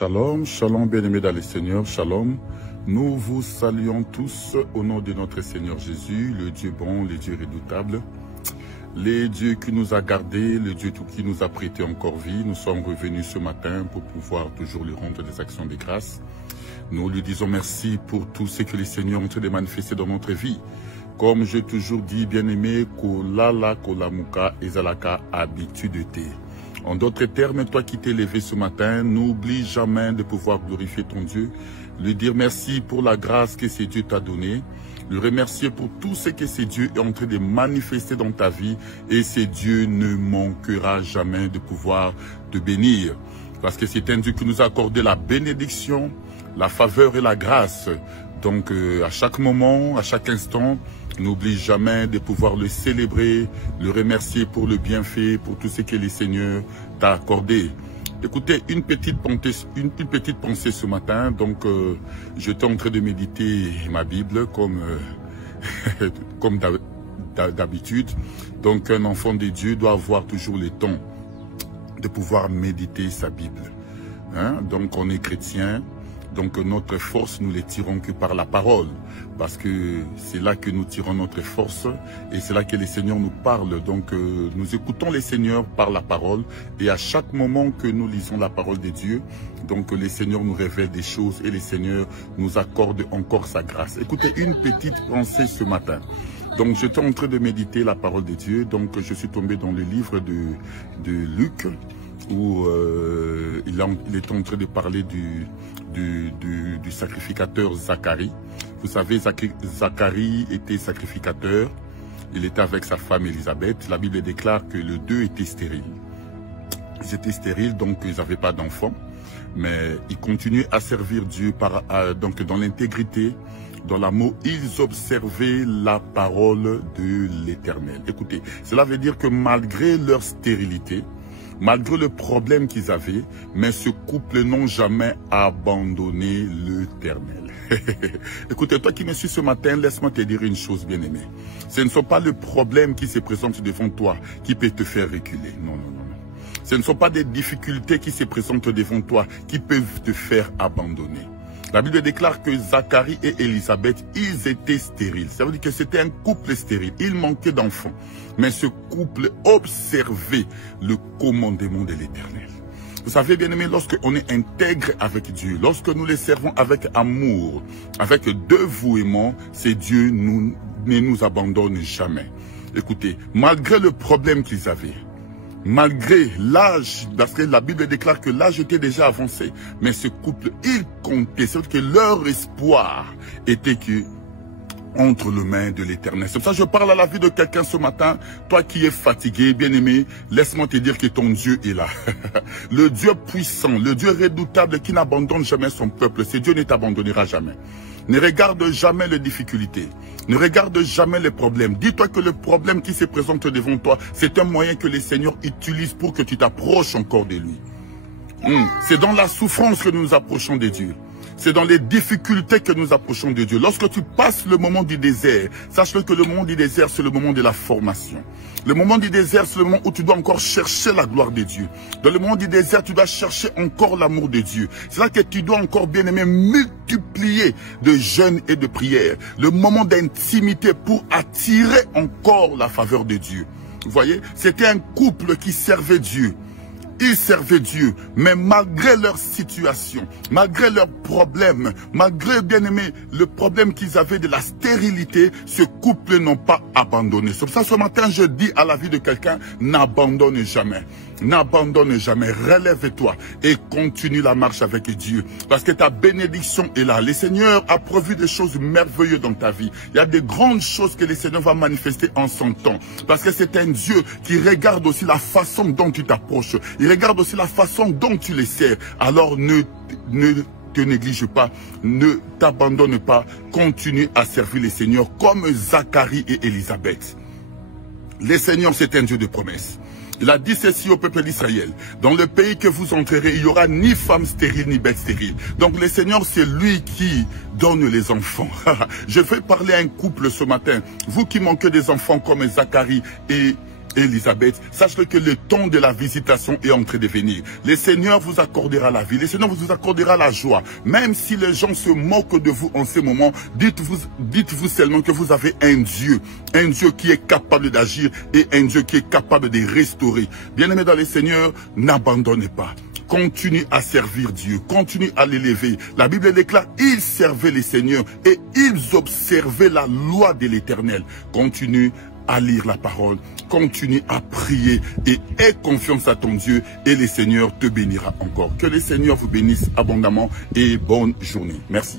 Shalom, shalom, bien-aimés dans le Seigneur, shalom. Nous vous saluons tous au nom de notre Seigneur Jésus, le Dieu bon, le Dieu redoutable, le Dieu qui nous a gardés, le Dieu qui nous a prêté encore vie. Nous sommes revenus ce matin pour pouvoir toujours lui rendre des actions de grâce. Nous lui disons merci pour tout ce que le Seigneur est en train de manifester dans notre vie. Comme j'ai toujours dit, bien-aimé, kolala, kolamuka, ezalaka, habitude. En d'autres termes, toi qui t'es levé ce matin, n'oublie jamais de pouvoir glorifier ton Dieu, lui dire merci pour la grâce que ce Dieu t'a donnée, lui remercier pour tout ce que ce Dieu est en train de manifester dans ta vie, et ce Dieu ne manquera jamais de pouvoir te bénir. Parce que c'est un Dieu qui nous a accordé la bénédiction, la faveur et la grâce. Donc à chaque moment, à chaque instant, n'oublie jamais de pouvoir le célébrer, le remercier pour le bienfait, pour tout ce que le Seigneur t'a accordé. Écoutez, une petite pensée ce matin. Donc, j'étais en train de méditer ma Bible comme d'habitude. Donc, un enfant de Dieu doit avoir toujours le temps de pouvoir méditer sa Bible. Hein? Donc, on est chrétien. Donc notre force, nous les tirons que par la parole. Parce que c'est là que nous tirons notre force. Et c'est là que le Seigneur nous parle. Donc nous écoutons le Seigneur par la parole. Et à chaque moment que nous lisons la parole de Dieu, donc le Seigneur nous révèle des choses. Et le Seigneur nous accorde encore sa grâce. Écoutez, une petite pensée ce matin. Donc j'étais en train de méditer la parole de Dieu. Donc je suis tombé dans le livre de Luc, où il est en train de parler du sacrificateur Zacharie. Vous savez, Zacharie était sacrificateur. Il était avec sa femme Élisabeth. La Bible déclare que les deux étaient stériles. Ils étaient stériles, donc ils n'avaient pas d'enfants. Mais ils continuaient à servir Dieu donc dans l'intégrité, dans l'amour. Ils observaient la parole de l'Éternel. Écoutez, cela veut dire que malgré leur stérilité, malgré le problème qu'ils avaient, mais ce couple n'ont jamais abandonné l'Éternel. Écoutez, toi qui me suis ce matin, laisse-moi te dire une chose, bien-aimé. Ce ne sont pas les problèmes qui se présentent devant toi qui peuvent te faire reculer. Non, non, non. Ce ne sont pas des difficultés qui se présentent devant toi qui peuvent te faire abandonner. La Bible déclare que Zacharie et Élisabeth, ils étaient stériles. Ça veut dire que c'était un couple stérile. Ils manquaient d'enfants. Mais ce couple observait le commandement de l'Éternel. Vous savez, bien aimé, lorsqu'on est intègre avec Dieu, lorsque nous les servons avec amour, avec dévouement, c'est Dieu ne nous abandonne jamais. Écoutez, malgré le problème qu'ils avaient, malgré l'âge, parce que la Bible déclare que l'âge était déjà avancé, mais ce couple, il comptait, c'est que leur espoir était que entre les mains de l'Éternel. C'est pour ça que je parle à la vie de quelqu'un ce matin. Toi qui es fatigué, bien-aimé, laisse-moi te dire que ton Dieu est là. Le Dieu puissant, le Dieu redoutable qui n'abandonne jamais son peuple, ce Dieu ne t'abandonnera jamais. Ne regarde jamais les difficultés. Ne regarde jamais les problèmes. Dis-toi que le problème qui se présente devant toi, c'est un moyen que le Seigneur utilise pour que tu t'approches encore de lui. C'est dans la souffrance que nous nous approchons de Dieu. C'est dans les difficultés que nous approchons de Dieu. Lorsque tu passes le moment du désert, sache-le que le moment du désert, c'est le moment de la formation. Le moment du désert, c'est le moment où tu dois encore chercher la gloire de Dieu. Dans le moment du désert, tu dois chercher encore l'amour de Dieu. C'est là que tu dois encore, bien aimé, multiplier de jeûnes et de prières. Le moment d'intimité pour attirer encore la faveur de Dieu. Vous voyez, c'était un couple qui servait Dieu. Ils servaient Dieu, mais malgré leur situation, malgré leurs problèmes, malgré, bien aimé, le problème qu'ils avaient de la stérilité, ce couple n'ont pas abandonné. C'est pour ça ce matin, je dis à la vie de quelqu'un, n'abandonne jamais. N'abandonne jamais, relève-toi et continue la marche avec Dieu. Parce que ta bénédiction est là. Le Seigneur a prévu des choses merveilleuses dans ta vie. Il y a des grandes choses que le Seigneur va manifester en son temps. Parce que c'est un Dieu qui regarde aussi la façon dont tu t'approches. Il regarde aussi la façon dont tu les sers. Alors ne te néglige pas, ne t'abandonne pas. Continue à servir le Seigneur comme Zacharie et Élisabeth. Le Seigneur, c'est un Dieu de promesses. Il a dit ceci au peuple d'Israël. Dans le pays que vous entrerez, il n'y aura ni femme stérile, ni bête stérile. Donc le Seigneur, c'est lui qui donne les enfants. Je vais parler à un couple ce matin. Vous qui manquez des enfants comme Zacharie et Élisabeth, sache que le temps de la visitation est en train de venir. Le Seigneur vous accordera la vie, le Seigneur vous accordera la joie. Même si les gens se moquent de vous en ce moment, dites-vous seulement que vous avez un Dieu qui est capable d'agir et un Dieu qui est capable de restaurer. Bien-aimés dans le Seigneur, n'abandonnez pas. Continue à servir Dieu, continue à l'élever. La Bible déclare, ils servaient les seigneurs et ils observaient la loi de l'Éternel. Continue à lire la parole, continue à prier et aie confiance à ton Dieu et le Seigneur te bénira encore. Que le Seigneur vous bénisse abondamment et bonne journée. Merci.